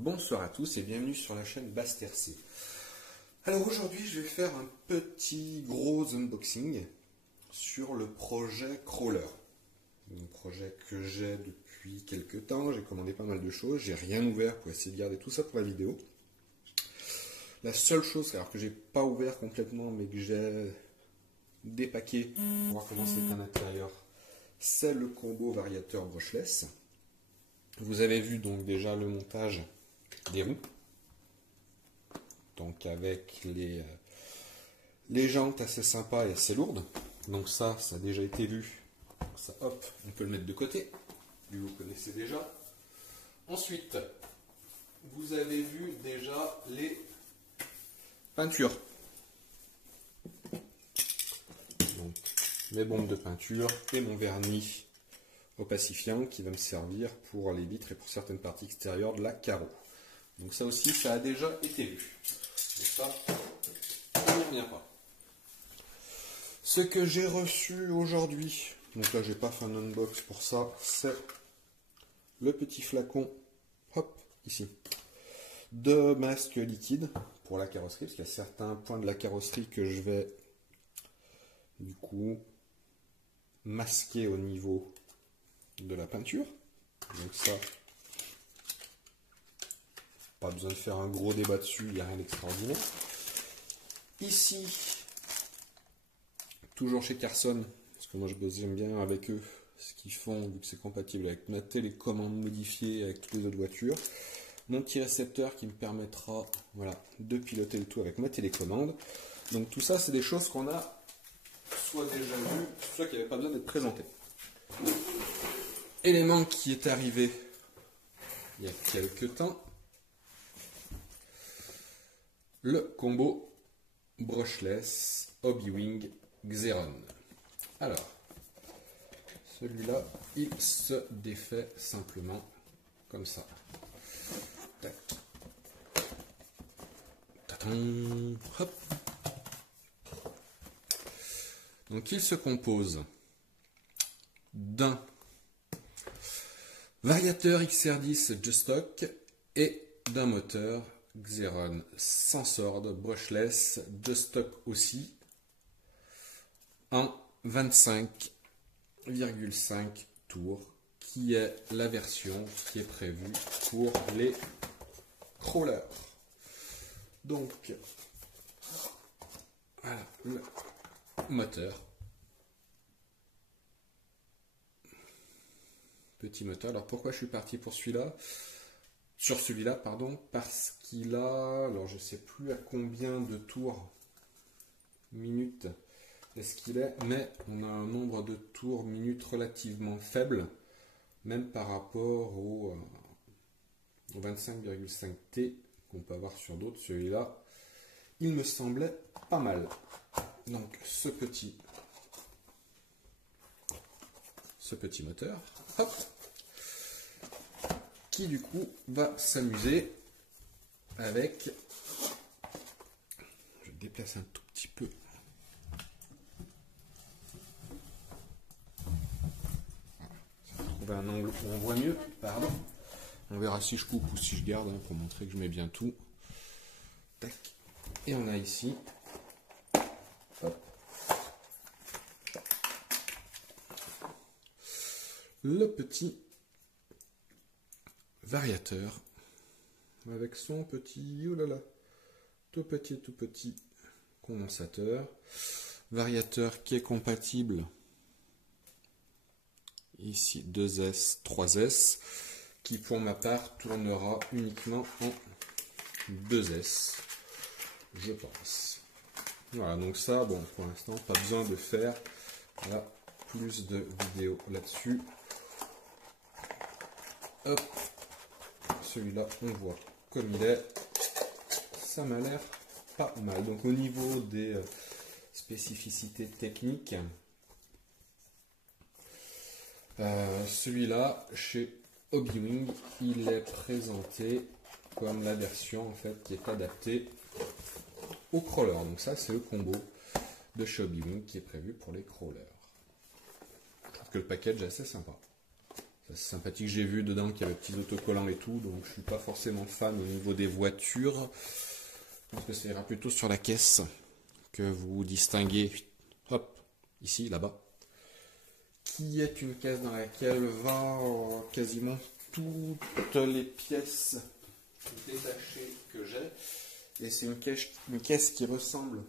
Bonsoir à tous et bienvenue sur la chaîne Basterc. Alors aujourd'hui je vais faire un petit gros unboxing sur le projet Crawler. Un projet que j'ai depuis quelques temps, j'ai commandé pas mal de choses, j'ai rien ouvert pour essayer de garder tout ça pour la vidéo. La seule chose alors que j'ai pas ouvert complètement mais que j'ai dépaqué pour voir comment c'est à l'intérieur, c'est le combo variateur brushless. Vous avez vu donc déjà le montage des roues, donc avec les jantes assez sympas et assez lourdes, donc ça a déjà été vu, ça hop, on peut le mettre de côté, lui vous connaissez déjà. Ensuite, vous avez vu déjà les peintures, donc mes bombes de peinture et mon vernis opacifiant qui va me servir pour les vitres et pour certaines parties extérieures de la carreau. Donc ça aussi, ça a déjà été vu. Donc ça, on n'y revient pas. Ce que j'ai reçu aujourd'hui, donc là j'ai pas fait un unbox pour ça, c'est le petit flacon, hop, ici, de masque liquide pour la carrosserie, parce qu'il y a certains points de la carrosserie que je vais du coup masquer au niveau de la peinture. Donc ça, pas besoin de faire un gros débat dessus, il n'y a rien d'extraordinaire. Ici, toujours chez Carson, parce que moi j'aime bien avec eux ce qu'ils font, vu que c'est compatible avec ma télécommande modifiée avec toutes les autres voitures. Mon petit récepteur qui me permettra de piloter le tout avec ma télécommande. Donc tout ça, c'est des choses qu'on a soit déjà vues, soit qui n'avaient pas besoin d'être présentées. Élément qui est arrivé il y a quelques temps, le combo brushless Hobbywing Xeron. Alors, celui-là, il se défait simplement comme ça. Tac. Tatin. Hop. Donc il se compose d'un variateur XR10 Just Stock et d'un moteur Xeron Sensord brushless Just Stock aussi en 25,5 tours, qui est la version qui est prévue pour les crawlers. Donc voilà le moteur. Petit moteur. Alors pourquoi je suis parti pour celui-là? Sur celui-là, pardon, parce qu'il a, alors je ne sais plus à combien de tours minutes est-ce qu'il est, mais on a un nombre de tours minutes relativement faible, même par rapport au 25,5 T qu'on peut avoir sur d'autres. Celui-là, il me semblait pas mal. Donc ce petit moteur, hop, qui du coup va s'amuser avec, je déplace un tout petit peu, trouver un angle où on voit mieux, pardon, on verra si je coupe ou si je garde pour montrer que je mets bien tout. Tac. Et on a ici, hop, le petit variateur avec son petit, oh là là, tout petit condensateur. Variateur qui est compatible ici 2S, 3S, qui pour ma part tournera uniquement en 2S, je pense. Voilà, donc ça, bon, pour l'instant, pas besoin de faire plus de vidéos là-dessus. Hop, celui-là, on voit comme il est. Ça m'a l'air pas mal. Donc au niveau des spécificités techniques, celui-là, chez Hobbywing, il est présenté comme la version en fait qui est adaptée au crawler. Donc ça, c'est le combo de chez Hobbywing qui est prévu pour les crawlers. Je trouve que le package est assez sympa. C'est sympathique, j'ai vu dedans qu'il y avait petits autocollants et tout, donc je suis pas forcément fan au niveau des voitures. Je pense que ça ira plutôt sur la caisse que vous distinguez, hop, ici, là-bas, qui est une caisse dans laquelle va quasiment toutes les pièces détachées que j'ai. Et c'est une caisse qui ressemble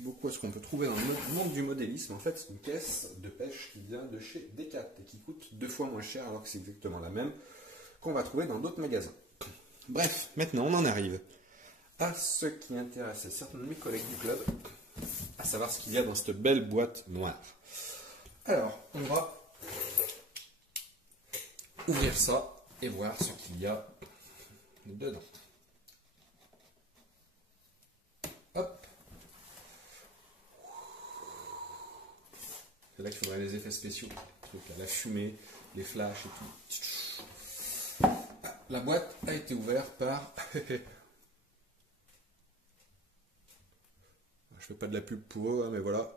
beaucoup à ce qu'on peut trouver dans le monde du modélisme. En fait, c'est une caisse de pêche qui vient de chez Decat et qui coûte 2 fois moins cher, alors que c'est exactement la même qu'on va trouver dans d'autres magasins. Bref, maintenant on en arrive à ce qui intéresse certains de mes collègues du club, à savoir ce qu'il y a dans cette belle boîte noire. Alors, on va ouvrir ça et voir ce qu'il y a dedans. Hop. C'est là qu'il faudrait les effets spéciaux. La fumée, les flashs et tout. La boîte a été ouverte par... Je fais pas de la pub pour eux, hein, mais voilà.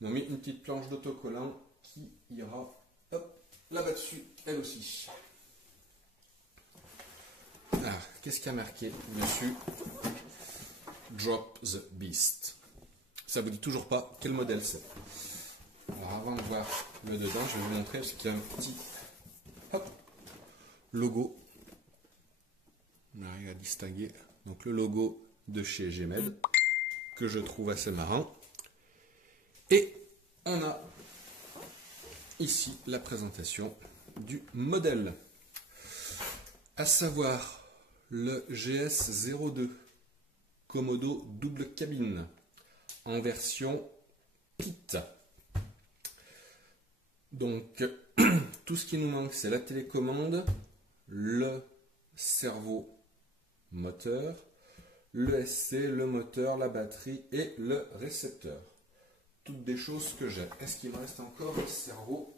Ils ont mis une petite planche d'autocollant qui ira là-bas dessus, elle aussi. Alors, qu'est-ce qu'il y a marqué dessus? Drop the Beast. Ça vous dit toujours pas quel modèle c'est. Alors avant de voir le dedans, je vais vous montrer parce qu'il y a un petit logo. On arrive à distinguer donc le logo de chez Gemmed, que je trouve assez marrant. Et on a ici la présentation du modèle, à savoir le GS02 Komodo double cabine en version PIT. Donc tout ce qui nous manque, c'est la télécommande, le cerveau moteur, le SC, le moteur, la batterie et le récepteur. Toutes des choses que j'ai. Est-ce qu'il me reste encore le cerveau?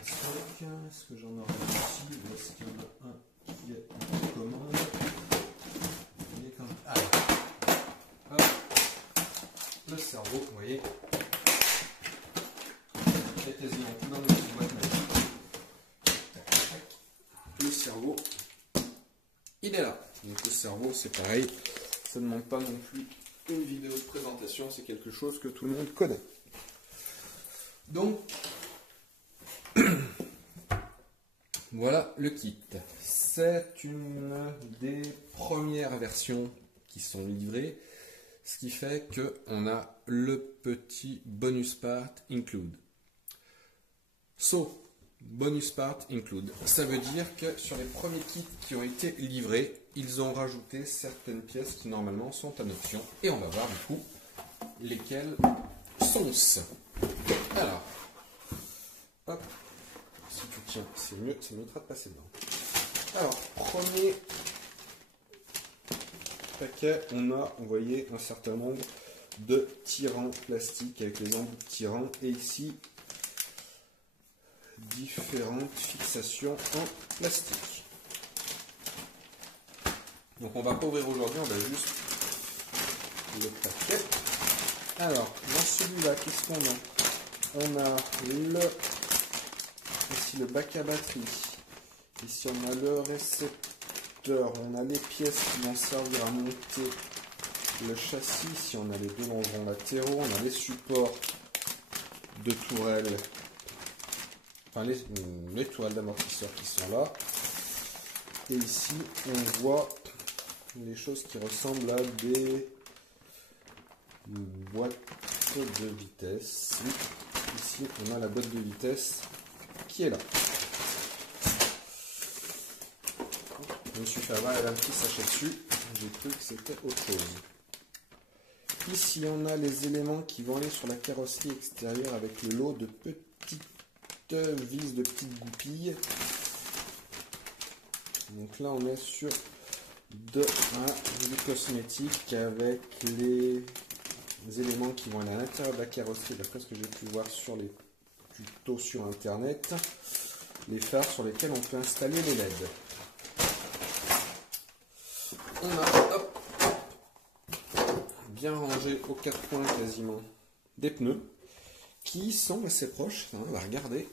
Est-ce que j'en aurai ici? Est-ce qu'il y en a un qui est en commande? Il est comme... Ah, hop. Le cerveau, vous voyez, est quasiment tout dans notre petite boîte magique. Le cerveau, il est là. Donc le cerveau, c'est pareil. Ça ne manque pas non plus une vidéo de présentation. C'est quelque chose que tout le monde connaît. Donc, voilà le kit. C'est une des premières versions qui sont livrées, ce qui fait qu'on a le petit bonus part include. So, bonus part include, ça veut dire que sur les premiers kits qui ont été livrés, ils ont rajouté certaines pièces qui normalement sont en option. Et on va voir du coup lesquelles sont-ce. Alors, hop. Si tu tiens, c'est mieux, ça m'évitera de passer dedans. Alors, premier paquet, on a, vous voyez, un certain nombre de tirants plastiques avec les embouts de tirants. Et ici, différentes fixations en plastique. Donc, on va pas ouvrir aujourd'hui, on va juste le paquet. Alors, dans celui-là, qu'est-ce qu'on a? On a ici le bac à batterie, ici on a le récepteur, on a les pièces qui vont servir à monter le châssis, ici on a les deux longerons latéraux, on a les supports de tourelles, enfin les tourelles d'amortisseurs qui sont là, et ici on voit les choses qui ressemblent à des boîtes de vitesse. Ici on a la boîte de vitesse qui est là. Je me suis fait avoir un petit sachet dessus, j'ai cru que c'était autre chose. Ici on a les éléments qui vont aller sur la carrosserie extérieure avec le lot de petites vis, de petites goupilles. Donc là on est sur du cosmétique avec les éléments qui vont aller à l'intérieur de la carrosserie, d'après ce que j'ai pu voir sur les tutos sur internet, les phares sur lesquels on peut installer les LED. On a bien rangé aux 4 coins quasiment des pneus qui sont assez proches. On va regarder.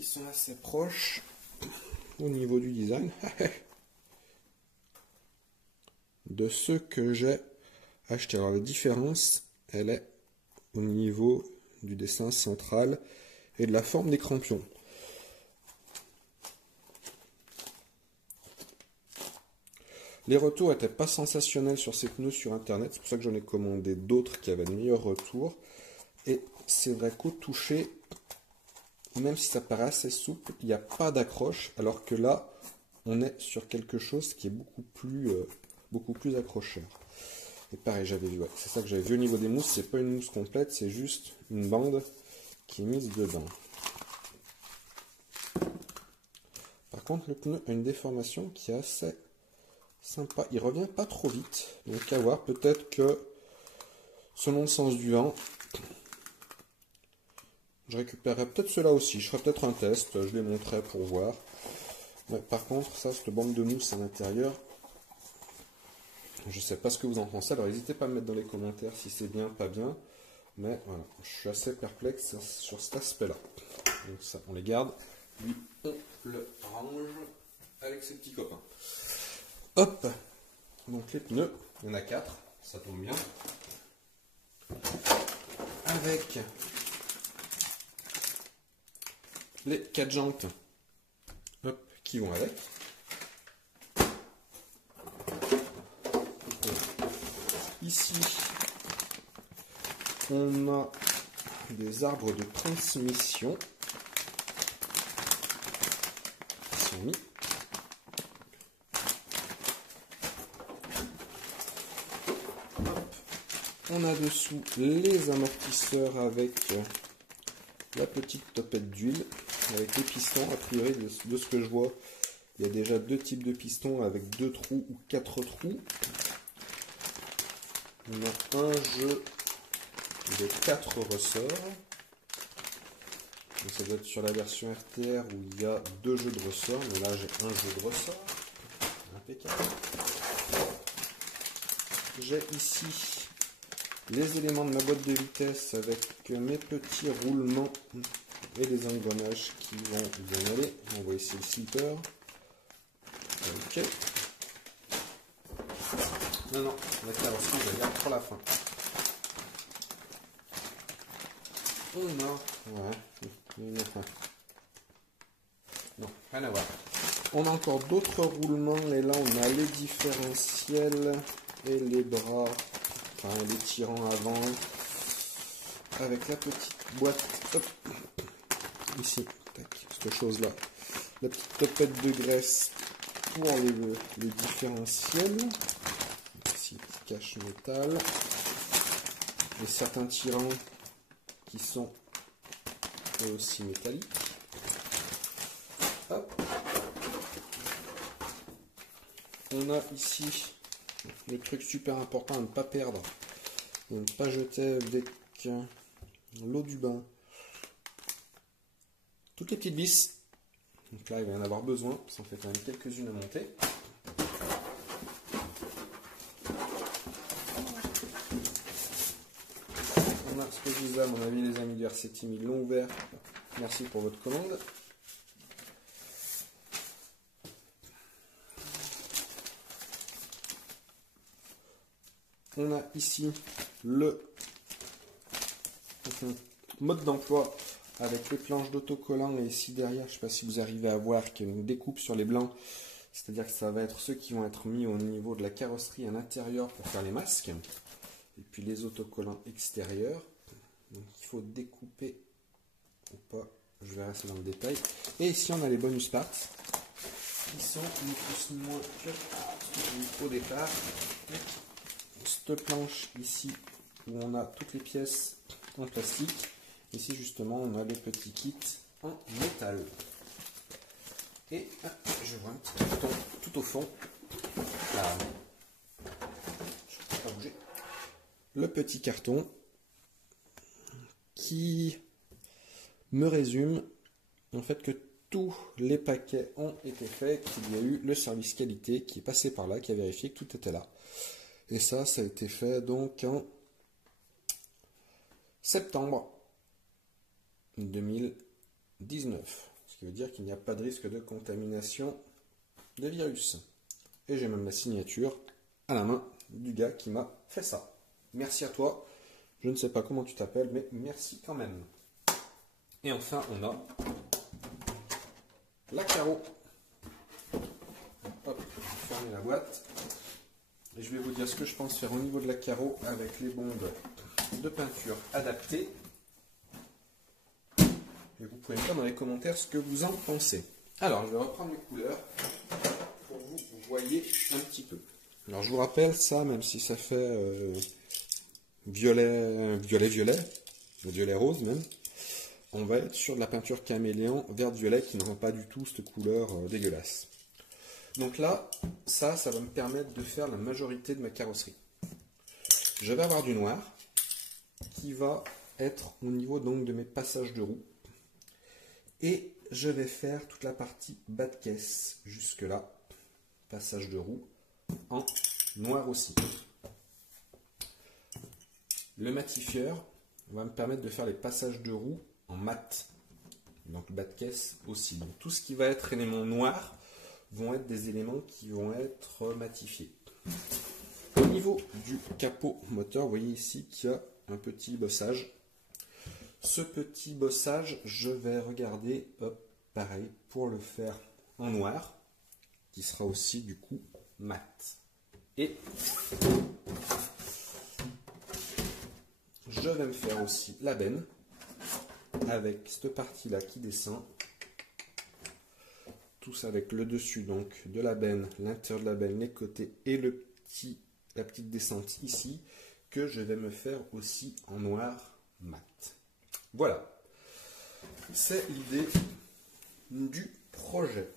qui sont assez proches au niveau du design de ceux que j'ai achetés. Alors la différence, elle est au niveau du dessin central et de la forme des crampions. Les retours n'étaient pas sensationnels sur ces pneus sur internet, c'est pour ça que j'en ai commandé d'autres qui avaient de meilleurs retours. Et c'est vrai qu'au toucher, même si ça paraît assez souple, il n'y a pas d'accroche, alors que là, on est sur quelque chose qui est beaucoup plus accrocheur. Et pareil, j'avais vu, ouais, c'est ça que j'avais vu au niveau des mousses, c'est pas une mousse complète, c'est juste une bande qui est mise dedans. Par contre, le pneu a une déformation qui est assez sympa. Il revient pas trop vite, donc à voir. Peut-être que selon le sens du vent, je récupérerai peut-être cela aussi. Je ferai peut-être un test, je les montrerai pour voir. Ouais, par contre, ça, cette bande de mousse à l'intérieur, je sais pas ce que vous en pensez. Alors n'hésitez pas à me mettre dans les commentaires si c'est bien, pas bien. Mais voilà, je suis assez perplexe sur cet aspect-là. Donc ça, on les garde. Lui, on le range avec ses petits copains. Hop, donc les pneus, il y en a 4, ça tombe bien. Avec les 4 jantes, hop, qui vont avec. Ici, on a des arbres de transmission qui sont mis. On a dessous les amortisseurs avec la petite topette d'huile, avec les pistons. A priori, de ce que je vois, il y a déjà 2 types de pistons avec 2 trous ou 4 trous. On a un jeu de 4 ressorts. Donc ça doit être sur la version RTR où il y a 2 jeux de ressorts, mais là j'ai un jeu de ressorts. Impeccable. J'ai ici les éléments de ma boîte de vitesse avec mes petits roulements et les engrenages qui vont bien aller. On voit ici le slipper. Ok. Non, la carrosserie, je la garde pour la fin. On a... Ouais. Non, rien à voir. On a encore d'autres roulements et là on a les différentiels et les bras. Enfin, les tirants avant, avec la petite boîte, hop, ici, tac, cette chose-là, la petite topette de graisse pour les différentiels, ici, petit cache métal, et certains tirants qui sont eux aussi métalliques. Hop. On a ici le truc super important à ne pas perdre, et ne pas jeter avec l'eau du bain. Toutes les petites vis. Donc là, il va y en avoir besoin, ça en fait quand même quelques-unes à monter. On a ce que je disais, à mon avis, les amis du RC Team, ils l'ont ouvert. Merci pour votre commande. On a ici le mode d'emploi avec les planches d'autocollant et ici derrière, je ne sais pas si vous arrivez à voir qu'il y a une découpe sur les blancs, c'est-à-dire que ça va être ceux qui vont être mis au niveau de la carrosserie à l'intérieur pour faire les masques et puis les autocollants extérieurs. Donc il faut découper ou pas, je vais rester dans le détail. Et ici on a les bonus parts qui sont ni plus ni moins que au départ. Cette planche ici où on a toutes les pièces en plastique. Ici justement on a le petit kit en métal. Et je vois un petit carton tout au fond. Là. Je ne peux pas bouger. Le petit carton qui me résume en fait que tous les paquets ont été faits, qu'il y a eu le service qualité qui est passé par là, qui a vérifié que tout était là. Et ça a été fait donc en septembre 2019. Ce qui veut dire qu'il n'y a pas de risque de contamination de virus. Et j'ai même la signature à la main du gars qui m'a fait ça. Merci à toi. Je ne sais pas comment tu t'appelles, mais merci quand même. Et enfin, on a la carreau. Hop, fermez la boîte. Et je vais vous dire ce que je pense faire au niveau de la carreau avec les bombes de peinture adaptées. Et vous pouvez me dire dans les commentaires ce que vous en pensez. Alors, je vais reprendre mes couleurs pour que vous voyez un petit peu. Alors, je vous rappelle ça, même si ça fait violet rose même. On va être sur de la peinture caméléon vert-violet qui n'aura pas du tout cette couleur dégueulasse. Donc là, ça va me permettre de faire la majorité de ma carrosserie. Je vais avoir du noir qui va être au niveau donc de mes passages de roue. Et je vais faire toute la partie bas de caisse jusque là, passage de roue, en noir aussi. Le matifieur va me permettre de faire les passages de roue en mat. Donc bas de caisse aussi. Donc tout ce qui va être élément noir vont être des éléments qui vont être matifiés. Au niveau du capot moteur, vous voyez ici qu'il y a un petit bossage. Ce petit bossage, je vais regarder, hop, pareil, pour le faire en noir, qui sera aussi du coup mat. Et je vais me faire aussi la benne, avec cette partie-là qui descend. Tout ça avec le dessus donc de la benne, l'intérieur de la benne, les côtés et la petite descente ici, que je vais me faire aussi en noir mat. Voilà, c'est l'idée du projet.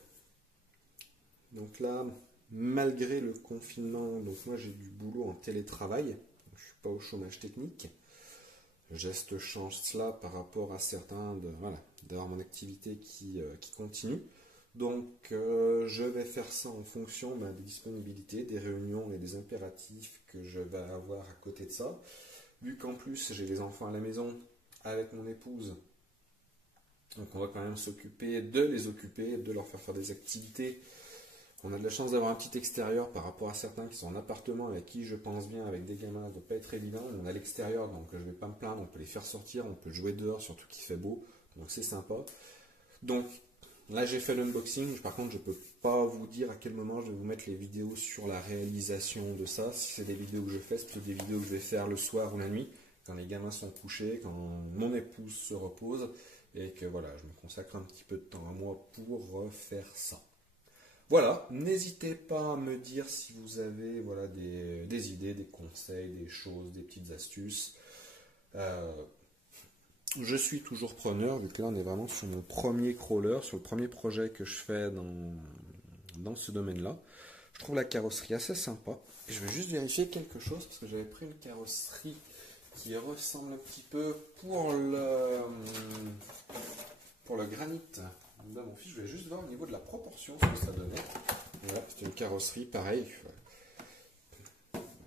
Donc là, malgré le confinement, donc moi j'ai du boulot en télétravail, je ne suis pas au chômage technique. Geste change cela par rapport à certains d'avoir mon activité qui continue. Donc je vais faire ça en fonction des disponibilités, des réunions et des impératifs que je vais avoir à côté de ça. Vu qu'en plus j'ai les enfants à la maison avec mon épouse, donc on va quand même s'occuper de les occuper, de leur faire des activités. On a de la chance d'avoir un petit extérieur par rapport à certains qui sont en appartement avec qui je pense bien, avec des gamins, ça ne doit pas être évident. On a l'extérieur, donc je ne vais pas me plaindre, on peut les faire sortir, on peut jouer dehors, surtout qu'il fait beau, donc c'est sympa. Donc là j'ai fait l'unboxing, par contre je ne peux pas vous dire à quel moment je vais vous mettre les vidéos sur la réalisation de ça. Si c'est des vidéos que je fais, c'est plutôt des vidéos que je vais faire le soir ou la nuit, quand les gamins sont couchés, quand mon épouse se repose, et que voilà, je me consacre un petit peu de temps à moi pour faire ça. Voilà, n'hésitez pas à me dire si vous avez des idées, des conseils, des choses, des petites astuces. Je suis toujours preneur, vu que là on est vraiment sur mon premier crawler, sur le premier projet que je fais dans ce domaine-là. Je trouve la carrosserie assez sympa. Et je vais juste vérifier quelque chose, parce que j'avais pris une carrosserie qui ressemble un petit peu pour le granit de mon fils. Je vais juste voir au niveau de la proportion ce que ça donnait. Voilà, c'est une carrosserie pareil,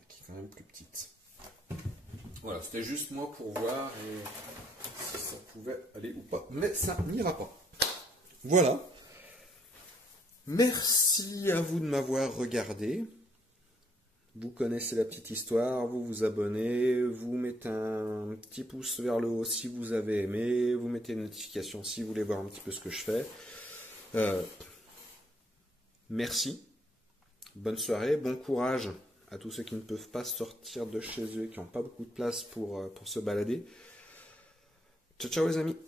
qui est quand même plus petite. Voilà, c'était juste moi pour voir si ça pouvait aller ou pas. Mais ça n'ira pas. Voilà. Merci à vous de m'avoir regardé. Vous connaissez la petite histoire, vous vous abonnez, vous mettez un petit pouce vers le haut si vous avez aimé, vous mettez une notification si vous voulez voir un petit peu ce que je fais. Merci, bonne soirée, bon courage à tous ceux qui ne peuvent pas sortir de chez eux, qui n'ont pas beaucoup de place pour se balader. Ciao ciao les amis.